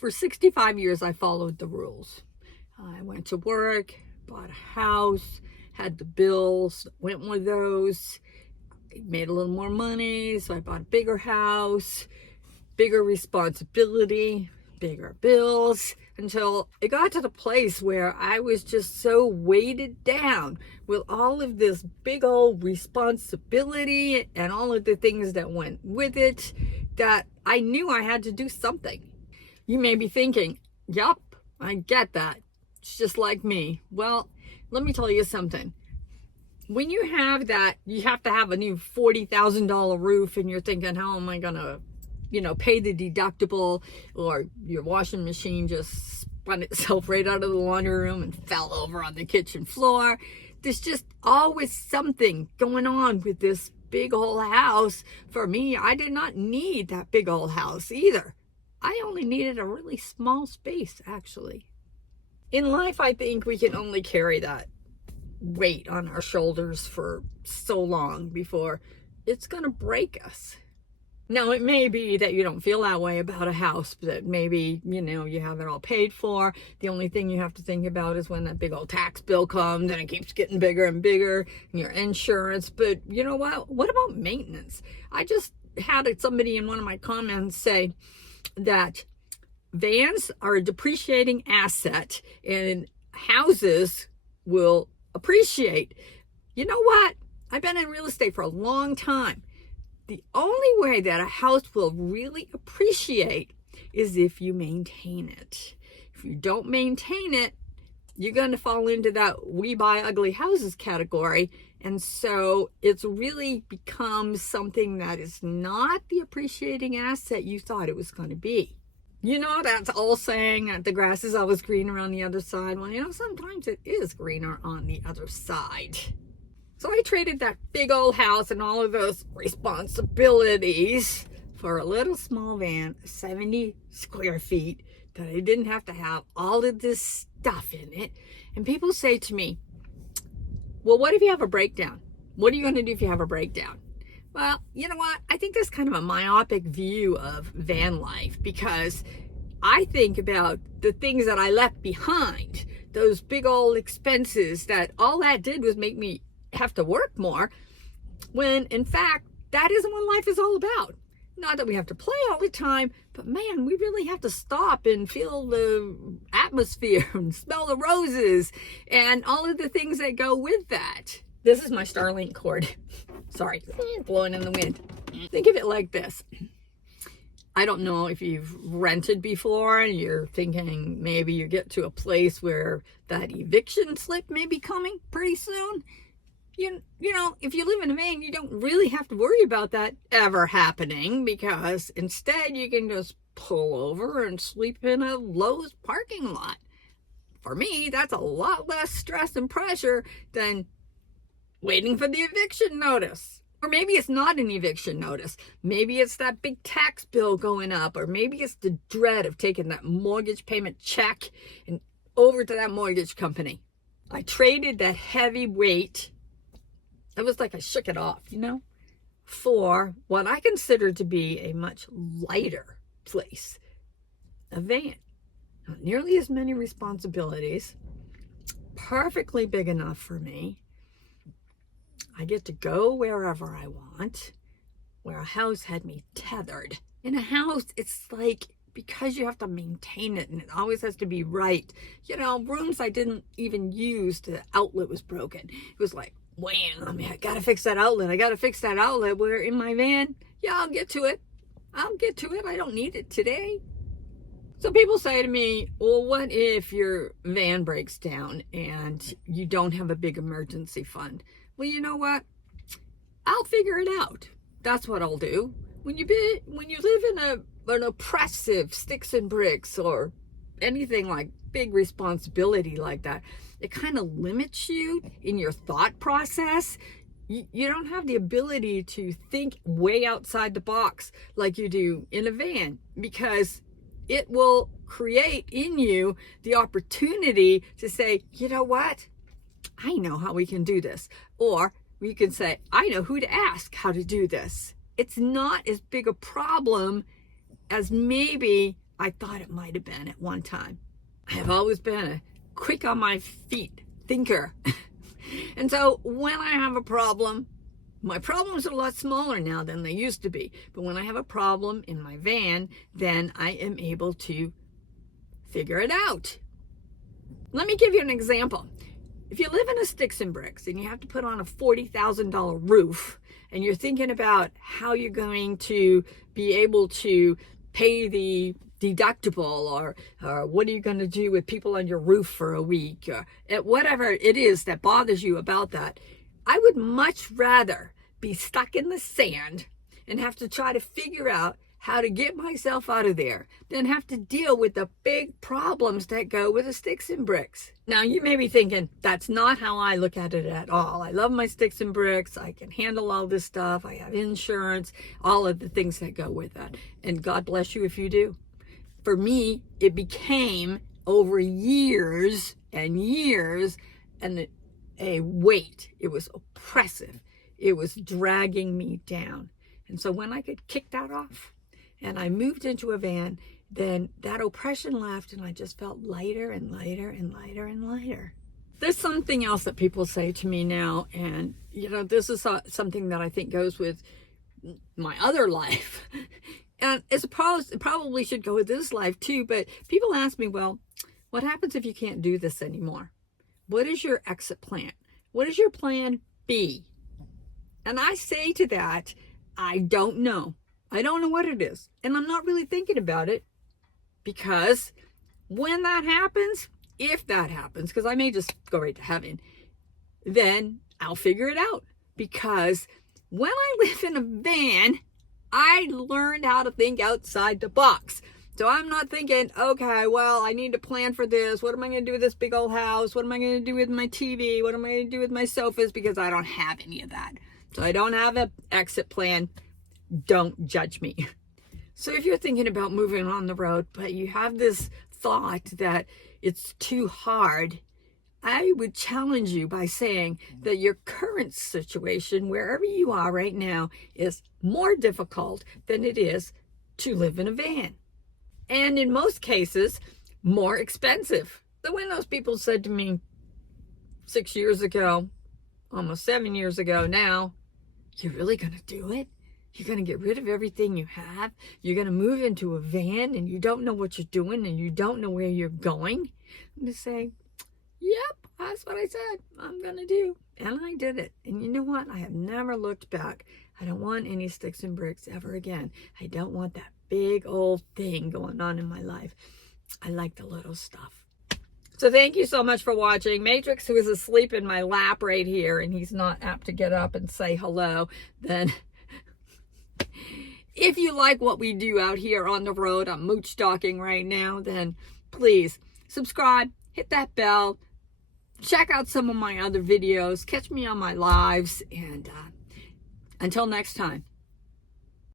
For 65 years, I followed the rules. I went to work, bought a house, had the bills, went with those, made a little more money, so I bought a bigger house, bigger responsibility, bigger bills, until it got to the place where I was just so weighted down with all of this big old responsibility and all of the things that went with it that I knew I had to do something. You may be thinking, yup, I get that. It's just like me. Well, let me tell you something. When you have that, you have to have a new $40,000 roof and you're thinking, how am I going to, pay the deductible, or your washing machine just spun itself right out of the laundry room and fell over on the kitchen floor. There's just always something going on with this big old house. For me, I did not need that big old house either. I only needed a really small space, actually. In life, I think we can only carry that weight on our shoulders for so long before it's going to break us. Now, it may be that you don't feel that way about a house, but maybe, you have it all paid for. The only thing you have to think about is when that big old tax bill comes and it keeps getting bigger and bigger, and your insurance. But you know what? What about maintenance? I just had somebody in one of my comments say that vans are a depreciating asset and houses will appreciate. You know what? I've been in real estate for a long time. The only way that a house will really appreciate is if you maintain it. If you don't maintain it, you're going to fall into that we buy ugly houses category. And so it's really becomes something that is not the appreciating asset you thought it was going to be. That's all saying that the grass is always greener on the other side. Well, sometimes it is greener on the other side. So I traded that big old house and all of those responsibilities for a little small van, 70 square feet, that I didn't have to have all of this stuff in it. And people say to me, well, what if you have a breakdown? What are you going to do if you have a breakdown? Well, you know what? I think there's kind of a myopic view of van life, because I think about the things that I left behind, those big old expenses that all that did was make me have to work more, when in fact, that isn't what life is all about. Not that we have to play all the time, but man, we really have to stop and feel the atmosphere and smell the roses and all of the things that go with that. This is my Starlink cord. Sorry, blowing in the wind. Think of it like this. I don't know if you've rented before and you're thinking maybe you get to a place where that eviction slip may be coming pretty soon. If you live in a van, you don't really have to worry about that ever happening, because instead you can just pull over and sleep in a Lowe's parking lot. For me, that's a lot less stress and pressure than waiting for the eviction notice. Or maybe it's not an eviction notice. Maybe it's that big tax bill going up, or maybe it's the dread of taking that mortgage payment check and over to that mortgage company. I traded that heavy weight. It was like I shook it off, for what I consider to be a much lighter place, a van. Not nearly as many responsibilities, perfectly big enough for me. I get to go wherever I want, where a house had me tethered. In a house, it's like, because you have to maintain it and it always has to be right. Rooms I didn't even use, the outlet was broken. It was like, wham, I gotta fix that outlet. Where in my van, I'll get to it. I don't need it today. So people say to me, well, what if your van breaks down and you don't have a big emergency fund? Well, you know what? I'll figure it out. That's what I'll do. When you live in an oppressive sticks and bricks or anything like big responsibility like that, it kind of limits you in your thought process. You don't have the ability to think way outside the box like you do in a van, because it will create in you the opportunity to say, you know what? I know how we can do this. Or you can say, I know who to ask how to do this. It's not as big a problem as maybe I thought it might have been at one time. I have always been a quick on my feet thinker. And so when I have a problem, my problems are a lot smaller now than they used to be. But when I have a problem in my van, then I am able to figure it out. Let me give you an example. If you live in a sticks and bricks and you have to put on a $40,000 roof and you're thinking about how you're going to be able to pay the deductible, or what are you going to do with people on your roof for a week, or whatever it is that bothers you about that, I would much rather be stuck in the sand and have to try to figure out how to get myself out of there than have to deal with the big problems that go with the sticks and bricks. Now, you may be thinking, that's not how I look at it at all. I love my sticks and bricks. I can handle all this stuff. I have insurance, all of the things that go with that. And God bless you if you do. For me, it became over years and years and a weight. It was oppressive. It was dragging me down. And so when I could kick that off and I moved into a van, then that oppression left and I just felt lighter and lighter and lighter and lighter. There's something else that people say to me now, and this is something that I think goes with my other life. And it probably should go with this life too, but people ask me, well, what happens if you can't do this anymore? What is your exit plan? What is your plan B? And I say to that, I don't know. I don't know what it is. And I'm not really thinking about it, because when that happens, if that happens, because I may just go right to heaven, then I'll figure it out. Because when I live in a van, I learned how to think outside the box. So I'm not thinking, okay, well, I need to plan for this. What am I going to do with this big old house? What am I going to do with my TV? What am I going to do with my sofas? Because I don't have any of that. So I don't have an exit plan. Don't judge me. So if you're thinking about moving on the road, but you have this thought that it's too hard, I would challenge you by saying that your current situation, wherever you are right now, is more difficult than it is to live in a van. And in most cases, more expensive. So when those people said to me 6 years ago, almost 7 years ago now, you're really going to do it? You're going to get rid of everything you have? You're going to move into a van and you don't know what you're doing and you don't know where you're going? I'm going to say, yep, that's what I said I'm going to do. And I did it. And you know what? I have never looked back. I don't want any sticks and bricks ever again. I don't want that big old thing going on in my life. I like the little stuff. So thank you so much for watching. Matrix, who is asleep in my lap right here, and he's not apt to get up and say hello, then if you like what we do out here on the road, I'm mooch talking right now, then please subscribe, hit that bell, check out some of my other videos, catch me on my lives, and until next time,